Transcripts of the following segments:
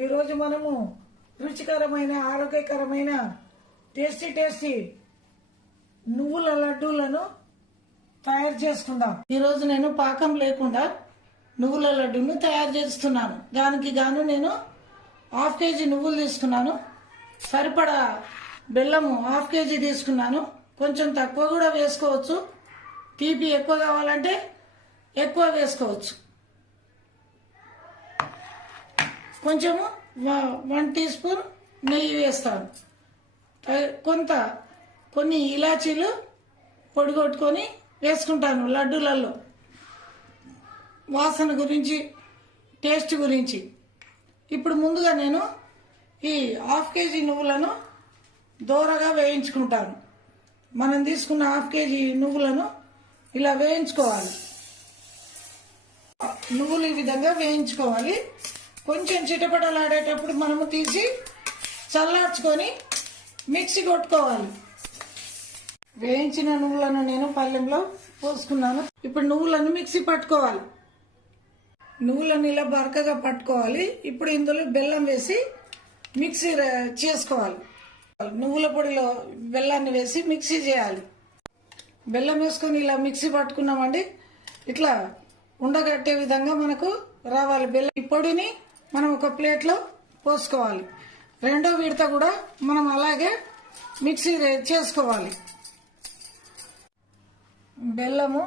ఈరోజు మనము రుచికరమైన ఆరోగ్యకరమైన టేస్టీ టేస్టీ నువ్వుల లడ్డూలను తయారు చేసుకుందాం. ఈరోజు నేను పాకం లేకుండా నువ్వుల లడ్డూను తయారు చేస్తున్నాను. దానికి గాను నేను హాఫ్ కేజీ నువ్వులు తీసుకున్నాను. సరిపడా బెల్లము హాఫ్ కేజీ తీసుకున్నాను. కొంచెం తక్కువ కూడా వేసుకోవచ్చు. తీపి ఎక్కువ కావాలంటే ఎక్కువ వేసుకోవచ్చు. కొంచెము వన్ టీ స్పూన్ నెయ్యి వేస్తాను. కొంత కొన్ని ఇలాచీలు పొడిగొట్టుకొని వేసుకుంటాను లడ్డూలలో వాసన గురించి టేస్ట్ గురించి. ఇప్పుడు ముందుగా నేను ఈ హాఫ్ కేజీ నువ్వులను దోరగా వేయించుకుంటాను. మనం తీసుకున్న హాఫ్ కేజీ నువ్వులను ఇలా వేయించుకోవాలి. నువ్వులు ఈ విధంగా వేయించుకోవాలి. కొంచెం చిటపటలాడేటప్పుడు మనము తీసి చల్లార్చుకొని మిక్సీ కొట్టుకోవాలి. వేయించిన నువ్వులను నేను పళ్ళెంలో పోసుకున్నాను. ఇప్పుడు నువ్వులను మిక్సీ పట్టుకోవాలి. నువ్వులను ఇలా బరకగా పట్టుకోవాలి. ఇప్పుడు ఇందులో బెల్లం వేసి మిక్సీ చేసుకోవాలి. నువ్వుల పొడిలో బెల్లాన్ని వేసి మిక్సీ చేయాలి. బెల్లం వేసుకొని ఇలా మిక్సీ పట్టుకున్నామండి. ఇట్లా ఉండగట్టే విధంగా మనకు రావాలి. బెల్లం ఈ పొడిని మనం ఒక ప్లేట్లో పోసుకోవాలి. రెండో విడత కూడా మనం అలాగే మిక్సీ చేసుకోవాలి. బెల్లము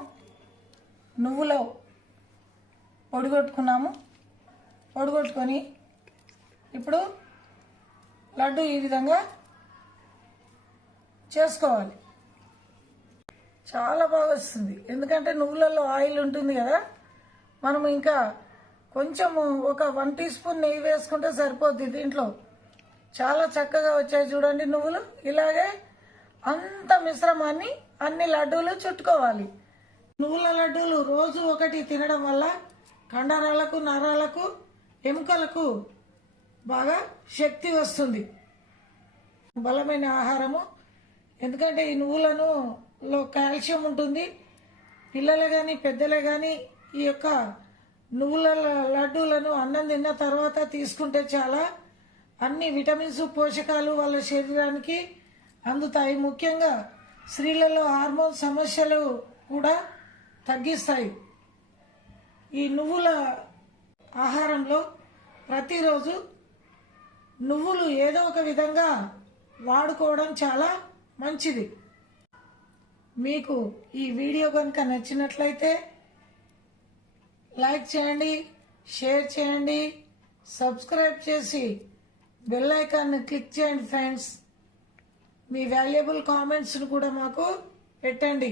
నువ్వుల పొడిగొట్టుకున్నాము పొడిగొట్టుకొని ఇప్పుడు లడ్డు ఈ విధంగా చేసుకోవాలి. చాలా బాగా వస్తుంది. ఎందుకంటే నువ్వులలో ఆయిల్ ఉంటుంది కదా మనం ఇంకా కొంచెము ఒక వన్ టీ స్పూన్ నెయ్యి వేసుకుంటే సరిపోద్ది దీంట్లో. చాలా చక్కగా వచ్చాయి చూడండి నువ్వులు. ఇలాగే అంత మిశ్రమాన్ని అన్ని లడ్డూలు చుట్టుకోవాలి. నువ్వుల లడ్డూలు రోజు ఒకటి తినడం వల్ల కండరాలకు నరాలకు ఎముకలకు బాగా శక్తి వస్తుంది. బలమైన ఆహారము. ఎందుకంటే ఈ నువ్వులను లో కాల్షియం ఉంటుంది. పిల్లలు కానీ పెద్దలే కానీ ఈ యొక్క నువ్వుల లడ్డూలను అన్నం తిన్న తర్వాత తీసుకుంటే చాలా అన్ని విటమిన్స్ పోషకాలు వాళ్ళ శరీరానికి అందుతాయి. ముఖ్యంగా స్త్రీలలో హార్మోన్ సమస్యలు కూడా తగ్గిస్తాయి. ఈ నువ్వుల ఆహారంలో ప్రతిరోజు నువ్వులు ఏదో ఒక విధంగా వాడుకోవడం చాలా మంచిది. మీకు ఈ వీడియో కనుక నచ్చినట్లయితే లైక్ చేయండి షేర్ చేయండి సబ్స్క్రైబ్ చేసి బెల్ ఐకాన్ని క్లిక్ చేయండి ఫ్రెండ్స్. మీ వాల్యుబుల్ కామెంట్స్ను కూడా మాకు పెట్టండి.